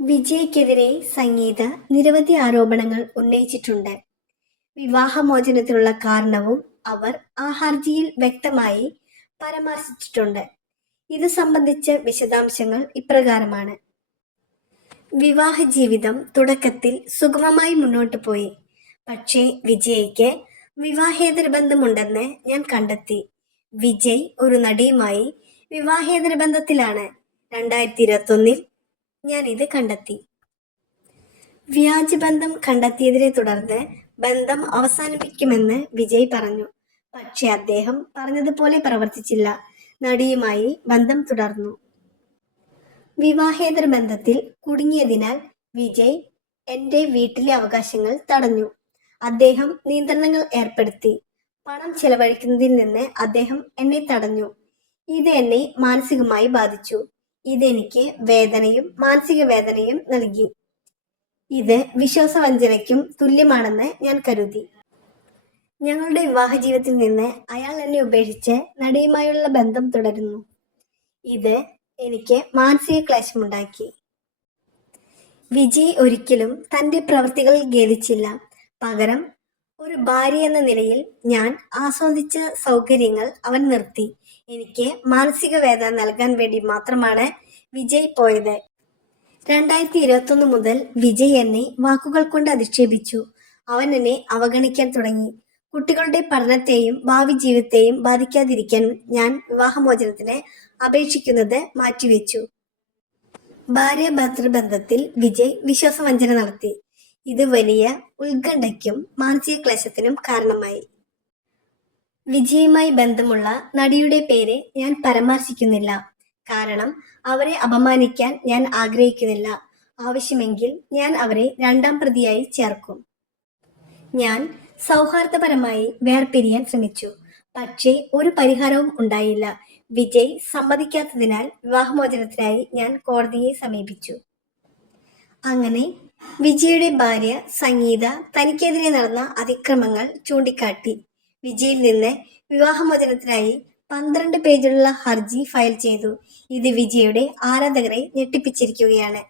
വിജയ്ക്കെതിരെ സംഗീത നിരവധി ആരോപണങ്ങൾ ഉന്നയിച്ചിട്ടുണ്ട്. വിവാഹമോചനത്തിനുള്ള കാരണവും അവർ ആ ഹർജിയിൽ വ്യക്തമായി പരാമർശിച്ചിട്ടുണ്ട്. ഇത് സംബന്ധിച്ച വിശദാംശങ്ങൾ ഇപ്രകാരമാണ്. വിവാഹ ജീവിതം തുടക്കത്തിൽ സുഗമമായി മുന്നോട്ട് പോയി. പക്ഷേ വിജയ്ക്ക് വിവാഹേതര ബന്ധമുണ്ടെന്ന് ഞാൻ കണ്ടെത്തി. വിജയ് ഒരു നടിയുമായി വിവാഹേതര ബന്ധത്തിലാണ്. 2021 ഞാൻ ഇത് കണ്ടെത്തി. വ്യാജബന്ധം കണ്ടെത്തിയതിനെ തുടർന്ന് ബന്ധം അവസാനിപ്പിക്കുമെന്ന് വിജയ് പറഞ്ഞു. പക്ഷേ അദ്ദേഹം പറഞ്ഞതുപോലെ പ്രവർത്തിച്ചില്ല. നടിയുമായി ബന്ധം തുടർന്നു. വിവാഹേതര ബന്ധത്തിൽ കുടുങ്ങിയതിനാൽ വിജയ് എൻ്റെ വീട്ടിലെ അവകാശങ്ങൾ തടഞ്ഞു. അദ്ദേഹം നിയന്ത്രണങ്ങൾ ഏർപ്പെടുത്തി. പണം ചെലവഴിക്കുന്നതിൽ നിന്ന് അദ്ദേഹം എന്നെ തടഞ്ഞു. ഇത് എന്നെ മാനസികമായി ബാധിച്ചു. ഇതെനിക്ക് വേദനയും മാനസിക വേദനയും നൽകി. ഇത് വിശ്വാസവഞ്ചനയ്ക്കും തുല്യമാണെന്ന് ഞാൻ കരുതി. ഞങ്ങളുടെ വിവാഹ ജീവിതത്തിൽ നിന്ന് അയാൾ എന്നെ ഉപേക്ഷിച്ച് നടിയുമായുള്ള ബന്ധം തുടരുന്നു. ഇത് എനിക്ക് മാനസിക ക്ലേശമുണ്ടാക്കി. വിജയ് ഒരിക്കലും തൻ്റെ പ്രവൃത്തികൾ ഖേദിച്ചില്ല. പകരം ഒരു ഭാര്യ എന്ന നിലയിൽ ഞാൻ ആസ്വദിച്ച സൗകര്യങ്ങൾ അവൻ നിർത്തി. എനിക്ക് മാനസിക വേദന നൽകാൻ വേണ്ടി മാത്രമാണ് വിജയ് പോയത്. 2021 മുതൽ വിജയ് എന്നെ വാക്കുകൾ കൊണ്ട് അധിക്ഷേപിച്ചു. അവൻ എന്നെ അവഗണിക്കാൻ തുടങ്ങി. കുട്ടികളുടെ പഠനത്തെയും ഭാവി ജീവിതത്തെയും ബാധിക്കാതിരിക്കാൻ ഞാൻ വിവാഹമോചനത്തിന് അപേക്ഷിക്കുന്നത് മാറ്റിവെച്ചു. ഭാര്യ ഭർതൃബന്ധത്തിൽ വിജയ് വിശ്വാസവഞ്ചന നടത്തി. ഇത് വലിയ ഉത്കണ്ഠയ്ക്കും മാനസിക ക്ലേശത്തിനും കാരണമായി. വിജയുമായി ബന്ധമുള്ള നടിയുടെ പേര് ഞാൻ പരാമർശിക്കുന്നില്ല. കാരണം അവരെ അപമാനിക്കാൻ ഞാൻ ആഗ്രഹിക്കുന്നില്ല. ആവശ്യമെങ്കിൽ ഞാൻ അവരെ രണ്ടാം പ്രതിയായി ചേർക്കും. ഞാൻ സൗഹാർദ്ദപരമായി വേർപിരിയാൻ ശ്രമിച്ചു. പക്ഷേ ഒരു പരിഹാരവും ഉണ്ടായില്ല. വിജയ് സമ്മതിക്കാത്തതിനാൽ വിവാഹമോചനത്തിനായി ഞാൻ കോടതിയെ സമീപിച്ചു. അങ്ങനെ വിജയുടെ ഭാര്യ സംഗീത തനിക്കെതിരെ നടന്ന അതിക്രമങ്ങൾ ചൂണ്ടിക്കാട്ടി. വിജയിൽ നിന്ന് വിവാഹമോചനത്തിനായി 12 പേജുള്ള ഹർജി ഫയൽ ചെയ്തു. ഇത് വിജയുടെ ആരാധകരെ ഞെട്ടിപ്പിച്ചിരിക്കുകയാണ്.